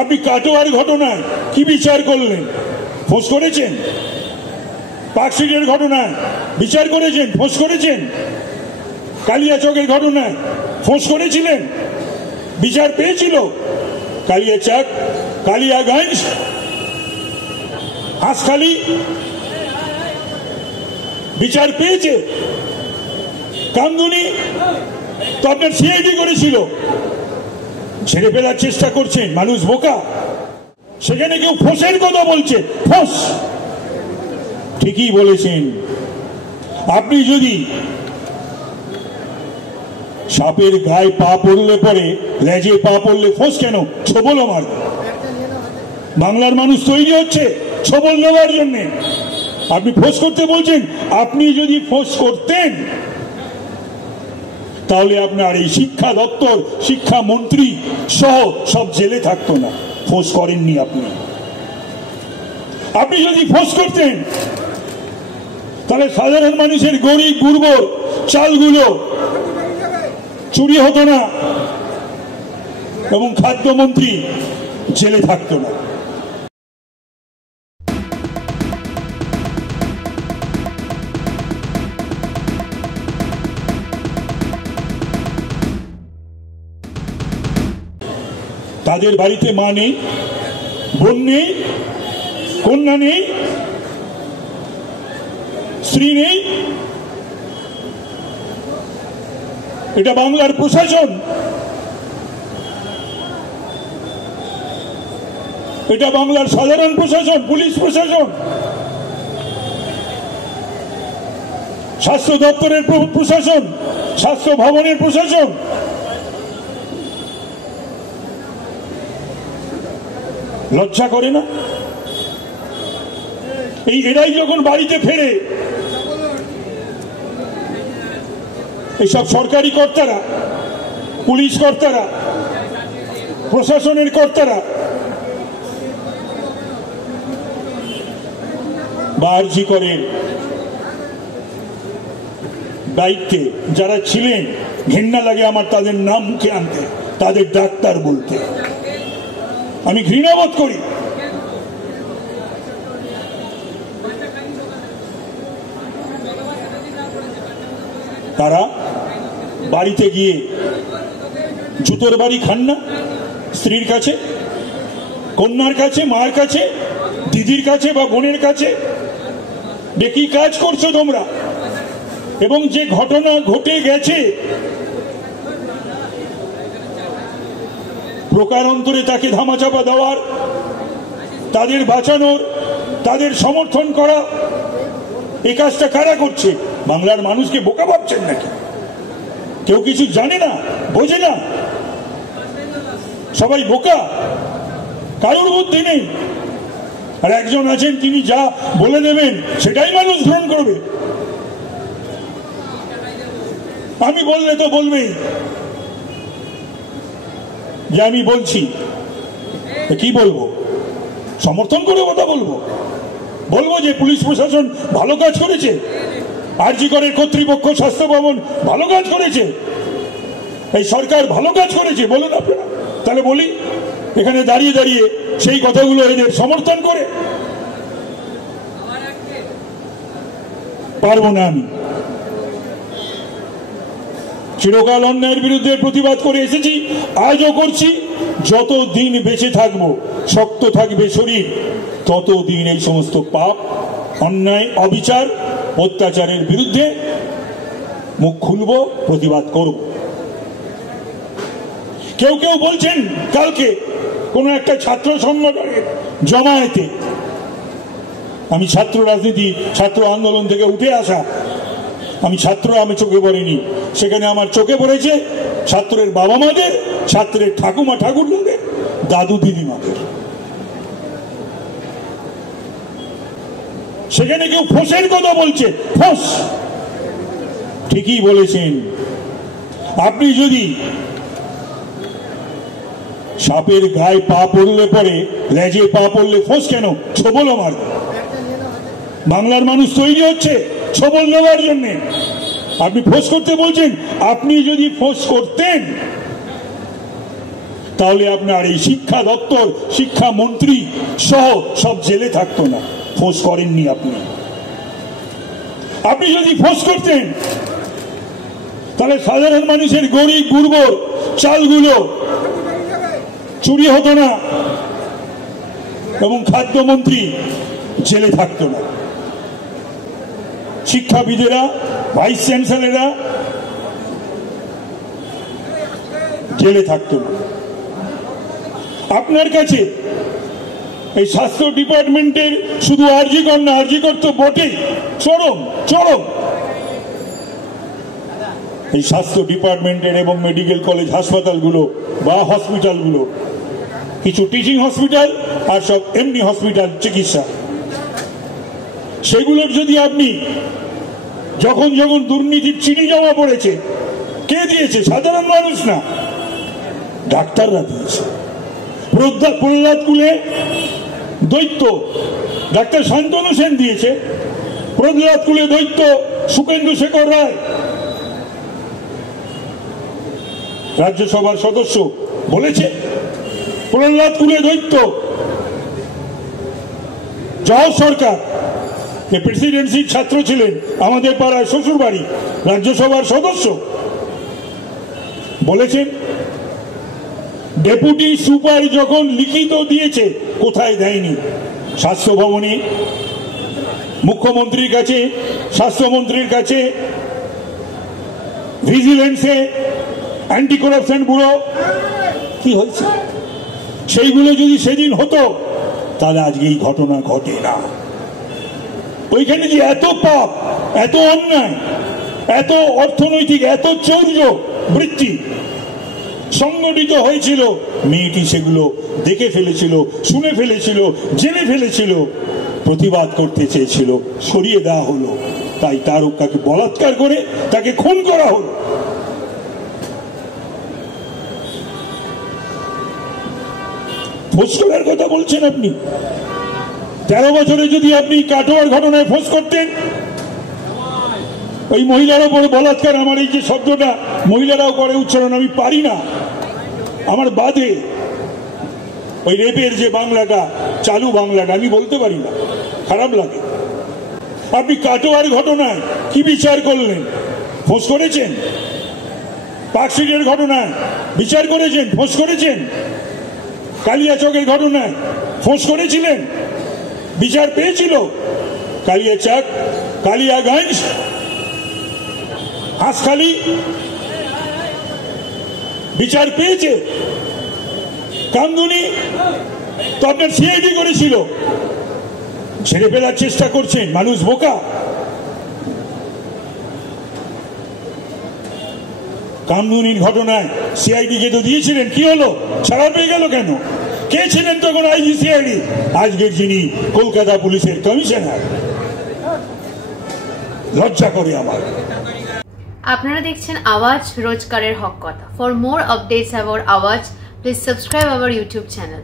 আপনি কাটোয়ার ঘটনায় কি বিচার করলেন? ফোঁস করেছেন। পার্কস্ট্রিটের ঘটনায় বিচার করেছেন, ফোঁস করেছেন। কালিয়াচকের ঘটনায় ফোঁস করেছিলেন, বিচার পেয়েছিল। কালিয়াচক, কালিয়াগঞ্জ, হাঁসখালি বিচার পেয়েছে। কামদুনি তো আপনার সিআইডি করেছিল, ছেড়ে ফেলার চেষ্টা করছেন। মানুষ বোকা। সেখানে কেউ ফোঁসের কথা বলছে, ফোঁস। ঠিকই বলেছেন। আপনি যদি সাপের গায়ে পা পড়লে পরে, লেজে পা পড়লে ফোঁস কেন? ছোবল আমার। বাংলার মানুষ তৈরি হচ্ছে ছোবল নেওয়ার জন্য। আপনি ফোঁস করতে বলছেন। আপনি যদি ফোঁস করতেন তাহলে আপনার এই শিক্ষা দপ্তর, শিক্ষামন্ত্রী সহ সব জেলে থাকতো না। ফোঁস করেননি আপনি। আপনি যদি ফোঁস করতেন তাহলে সাধারণ মানুষের গরিব গুরবর চালগুলো চুরি হতো না এবং খাদ্যমন্ত্রী জেলে থাকতো না। তাদের বাড়িতে মা নেই, বোন নেই, কন্যা নেই, স্ত্রী নেই। এটা বাংলার প্রশাসন, এটা বাংলার সাধারণ প্রশাসন, পুলিশ প্রশাসন, স্বাস্থ্য দপ্তরের প্রশাসন, স্বাস্থ্য ভবনের প্রশাসন। লজ্জা করে না? এরাই যখন বাড়িতে ফেরে, এইসব সরকারি কর্তারা, পুলিশ কর্তারা, প্রশাসনের কর্তারা বা আরজি করেন দায়িত্বে যারা ছিলেন, ঘৃণা লাগে আমার তাদের নাম মুখে আনতে, তাদের ডাক্তার বলতে। আমি ঘৃণাবোধ করি। তারা বাড়িতে গিয়ে জুতোর বাড়ি খান না? স্ত্রীর কাছে, কন্যার কাছে, মার কাছে, দিদির কাছে বা বোনের কাছে। দেখি কাজ করছো তোমরা। এবং যে ঘটনা ঘটে গেছে, প্রকারান্তরে তাকে ধামাচাপা দেওয়ার, তাদের বাঁচানোর, তাদের সমর্থন করা, এই কাজটা কারা করছে? বাংলার মানুষকে বোকা ভাবছেন নাকি? কেউ কিছু জানে না, বোঝে না, সবাই বোকা, কারোর বুদ্ধি নেই। আর একজন আছেন, তিনি যা বলে দেবেন সেটাই মানুষ গ্রহণ করবে। আমি বললে তো বলবেই যে আমি বলছি। কি বলবো? সমর্থন করে কথা বলবো? বলবো যে পুলিশ প্রশাসন ভালো কাজ করেছে, আরজি করের কর্তৃপক্ষ, স্বাস্থ্য ভবন ভালো কাজ করেছে, এই সরকার ভালো কাজ করেছে, বলুন আপনারা। তাহলে বলি, এখানে দাঁড়িয়ে দাঁড়িয়ে সেই কথাগুলো এদের সমর্থন করে পারবো না। আমি চিরকাল অন্যায়ের বিরুদ্ধে প্রতিবাদ করে এসেছি, আজও করছি। যত দিন বেঁচে থাকবো, শক্ত থাকবে শরীর, ততদিন এই সমস্ত পাপ, অন্যায়, অবিচার, অত্যাচারের বিরুদ্ধে মুখ খুলব, প্রতিবাদ করব। কেউ কেউ বলছেন কালকে কোন একটা ছাত্র সংগঠনের জমায়েতে, আমি ছাত্র রাজনীতি, ছাত্র আন্দোলন থেকে উঠে আসা, আমি ছাত্র, আমি চোখে পড়েনি। সেখানে আমার চোখে পড়েছে ছাত্রের বাবা মাদের, ছাত্রের ঠাকুমা ঠাকুরদাদের, দাদু দিদিমাদের। সেখানে কেউ ফোঁসের কথা বলছে, ফোঁস। ঠিকই বলেছেন। আপনি যদি সাপের গায়ে পা পড়লে পরে, লেজে পা পড়লে ফোঁস কেন? ছোবল আমার। বাংলার মানুষ তৈরি হচ্ছে ছোবল নেওয়ার জন্য। আপনি ফোঁস করতে বলছেন। আপনি যদি ফোঁস করতেন তাহলে আপনার এই শিক্ষা দপ্তর, শিক্ষামন্ত্রী সহ সব জেলে থাকতো না। ফোঁস করেননি আপনি। আপনি যদি ফোঁস করতেন তাহলে সাধারণ মানুষের গরিব গুরবর চালগুলো চুরি হতো না এবং খাদ্যমন্ত্রী জেলে থাকতো না। শিক্ষাবিদেরা, ভাইস চ্যান্সেলররা জেলে থাকতো না। আপনার কাছে এই স্বাস্থ্য ডিপার্টমেন্টের শুধু আরজিকর না, আরজিকর তো বটেই, চরম চরম। এই স্বাস্থ্য ডিপার্টমেন্টের এবং মেডিকেল কলেজ হাসপাতালগুলো বা হসপিটালগুলো, কিছু টিচিং হসপিটাল আর সব এমনি হসপিটাল চিকিৎসা, সেগুলোর যদি আপনি যখন যখন দুর্নীতির চিনি জমা পড়েছে, কে দিয়েছে? সাধারণ মানুষ না, ডাক্তাররা দিয়েছে। প্রহ্লাদকুলে দৈত্য ডাক্তার শান্তনু সেন দিয়েছে, প্রহ্লাদকুলে দৈত্য সুকেন্দু শেখর রায় রাজ্যসভার সদস্য বলেছে, প্রহ্লাদকুলে দৈত্য জওহর সরকার যে প্রেসিডেন্সির ছাত্র ছিলেন, আমাদের পাড়ায় শ্বশুর বাড়ি, রাজ্যসভার সদস্য বলেছেন ডেপুটি সুপার যখন লিখিত দিয়েছে, কোথায় দেয়নি? স্বাস্থ্য ভবনে, মুখ্যমন্ত্রীর কাছে, স্বাস্থ্যমন্ত্রীর কাছে, ভিজিলেন্সে, অ্যান্টি করাপশন ব্যুরো। কি হয়েছে? সেইগুলো যদি সেদিন হতো তাহলে আজকে এই ঘটনা ঘটে না। ওইখানে যে এত পাপ, এত অন্যায়, এত অর্থনৈতিক, এত চৌর্য বৃত্তি সংগঠিত হয়েছিল, মেয়েটি সেগুলো দেখে ফেলেছিল, শুনে ফেলেছিল, জেনে ফেলেছিল, প্রতিবাদ করতে চেয়েছিল, সরিয়ে দেওয়া হলো। তাই তার তাকে বলাৎকার করে তাকে খুন করা হলো। ফোঁস করার কথা বলছেন আপনি। 13 বছরে যদি আপনি কাটোয়ার ঘটনায় ফোঁস করতেন, ওই মহিলার উপরে বলাৎকার, আমার এই যে শব্দটা মহিলারাও করে উচ্চারণ, আমি পারি না, আমার বাদে ওই রেপের যে বাংলাটা, চালু বাংলাটা আমি বলতে পারি না, খারাপ লাগে। আপনি কাটোয়ার ঘটনায় কি বিচার করলেন? ফোঁস করেছেন। পার্কস্ট্রিটের ঘটনায় বিচার করেছেন, ফোঁস করেছেন। কালিয়াচকের ঘটনায় ফোঁস করেছিলেন, বিচার পেয়েছিল। কালিয়াচক, কালিয়াগঞ্জ, হাঁসখালি বিচার পেয়েছে। কামদুনি তো আপনার সিআইডি করেছিল, ছেড়ে ফেলার চেষ্টা করছেন। মানুষ বোকা। কামদুনির ঘটনায় সিআইডি কে তো দিয়েছিলেন, কি হলো? ছাড়া পেয়ে গেল কেন? কে ছিলেন তখন আইজি সিআইডি? আজকের যিনি কলকাতা পুলিশের কমিশনার। লজ্জা করে আমার। আপনারা দেখছেন আওয়াজ, রোজকারের হক কথা। ফর মোর আপডেটস অ্যাবাউট আওয়াজ, please subscribe our YouTube channel.